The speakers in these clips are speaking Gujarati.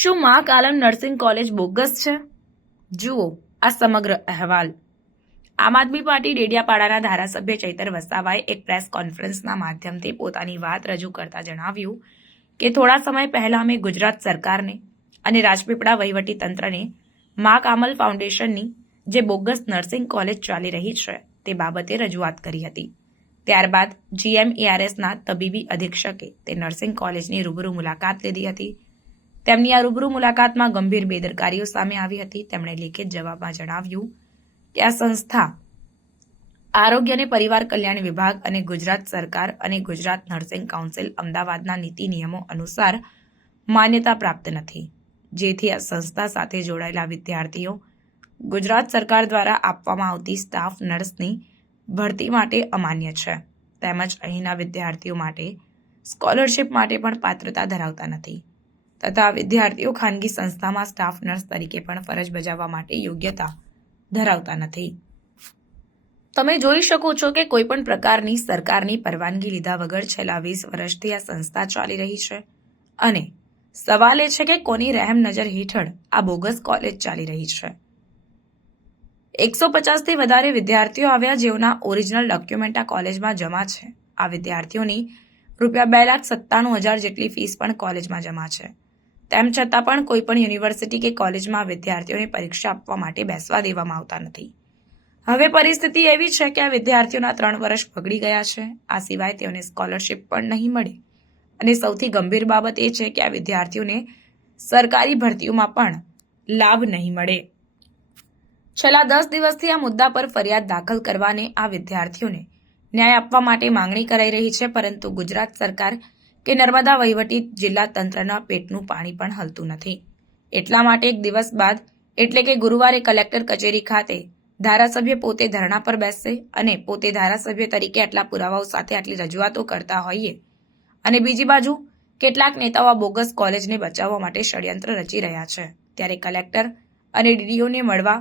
શું મા કાલમ નર્સિંગ કોલેજ બોગસ છે? જુઓ, આ સમગ્ર અહેવાલ. આમ આદમી પાર્ટી ડેડિયાપાડાના ધારાસભ્ય ચૈતર વસાવાએ એક પ્રેસ કોન્ફરન્સના માધ્યમથી પોતાની વાત રજૂ કરતા જણાવ્યું કે થોડા સમય પહેલા અમે ગુજરાત સરકારને અને રાજપીપળા વહીવટી તંત્રને મા કામલ ફાઉન્ડેશનની જે બોગસ નર્સિંગ કોલેજ ચાલી રહી છે તે બાબતે રજૂઆત કરી હતી. ત્યારબાદ જીએમઈઆરએસના તબીબી અધિક્ષકે તે નર્સિંગ કોલેજની રૂબરૂ મુલાકાત લીધી હતી. તેમની આ રૂબરૂ મુલાકાતમાં ગંભીર બેદરકારીઓ સામે આવી હતી. તેમણે લેખિત જવાબમાં જણાવ્યું કે આ સંસ્થા આરોગ્ય અને પરિવાર કલ્યાણ વિભાગ અને ગુજરાત સરકાર અને ગુજરાત નર્સિંગ કાઉન્સિલ અમદાવાદના નીતિ નિયમો અનુસાર માન્યતા પ્રાપ્ત નથી. જેથી આ સંસ્થા સાથે જોડાયેલા વિદ્યાર્થીઓ ગુજરાત સરકાર દ્વારા આપવામાં આવતી સ્ટાફ નર્સની ભરતી માટે અમાન્ય છે. તેમજ અહીંના વિદ્યાર્થીઓ માટે સ્કોલરશિપ માટે પણ પાત્રતા ધરાવતા નથી. તથા વિદ્યાર્થીઓ ખાનગી સંસ્થામાં સ્ટાફ નર્સ તરીકે પણ ફરજ બજાવવા માટે યોગ્યતા ધરાવતા નથી. તમે જોઈ શકો છો કે કોઈ પણ પ્રકારની સરકારની પરવાનગી લીધા વગર છેલ્લા વીસ વર્ષથી આ સંસ્થા ચાલી રહી છે. અને સવાલ એ છે કે કોની રહેમ નજર હેઠળ આ બોગસ કોલેજ ચાલી રહી છે? એકસો પચાસથી વધારે વિદ્યાર્થીઓ આવ્યા જેઓના ઓરિજિનલ ડોક્યુમેન્ટ આ કોલેજમાં જમા છે. આ વિદ્યાર્થીઓની રૂપિયા બે લાખ સત્તાણું હજાર જેટલી ફીસ પણ કોલેજમાં જમા છે. તેમ છતાં પણ કોઈ પણ યુનિવર્સિટી કે કોલેજમાં વિદ્યાર્થીઓને પરીક્ષા આપવા માટે બેસવા દેવામાં આવતા નથી. હવે પરિસ્થિતિ એવી છે કે આ વિદ્યાર્થીઓના ત્રણ વર્ષ બગડી ગયા છે. આ સિવાય તેઓને સ્કોલરશિપ પણ નહીં મળે. અને સૌથી ગંભીર બાબત એ છે કે આ વિદ્યાર્થીઓને સરકારી ભરતીઓમાં પણ લાભ નહીં મળે. છેલ્લા દસ દિવસથી આ મુદ્દા પર ફરિયાદ દાખલ કરવાને આ વિદ્યાર્થીઓને ન્યાય આપવા માટે માંગણી કરાઈ રહી છે, પરંતુ ગુજરાત સરકાર કે નર્મદા વહીવટી જિલ્લા તંત્રના પેટનું પાણી પણ હલતું નથી. એટલા માટે એક દિવસ બાદ એટલે કે ગુરુવારે કલેક્ટર કચેરી ખાતે ધારાસભ્ય પોતે ધરણા પર બેસશે અને પોતે ધારાસભ્ય તરીકે આટલા પુરાવાઓ સાથે આટલી રજૂઆતો કરતા હોઈએ. અને બીજી બાજુ, કેટલાક નેતાઓ આ બોગસ કોલેજને બચાવવા માટે ષડયંત્ર રચી રહ્યા છે. ત્યારે કલેક્ટર અને ડીડીઓને મળવા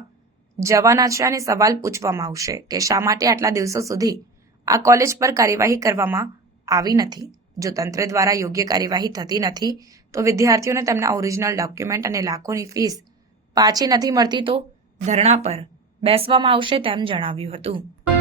જવાના છે અને સવાલ પૂછવામાં આવશે કે શા માટે આટલા દિવસો સુધી આ કોલેજ પર કાર્યવાહી કરવામાં આવી નથી? જો તંત્ર દ્વારા યોગ્ય કાર્યવાહી થતી નથી, તો વિદ્યાર્થીઓને તેમના ઓરિજિનલ ડોક્યુમેન્ટ અને લાખોની ફીસ પાછી નથી મળતી તો ધરણા પર બેસવામાં આવશે તેમ જણાવ્યું હતું.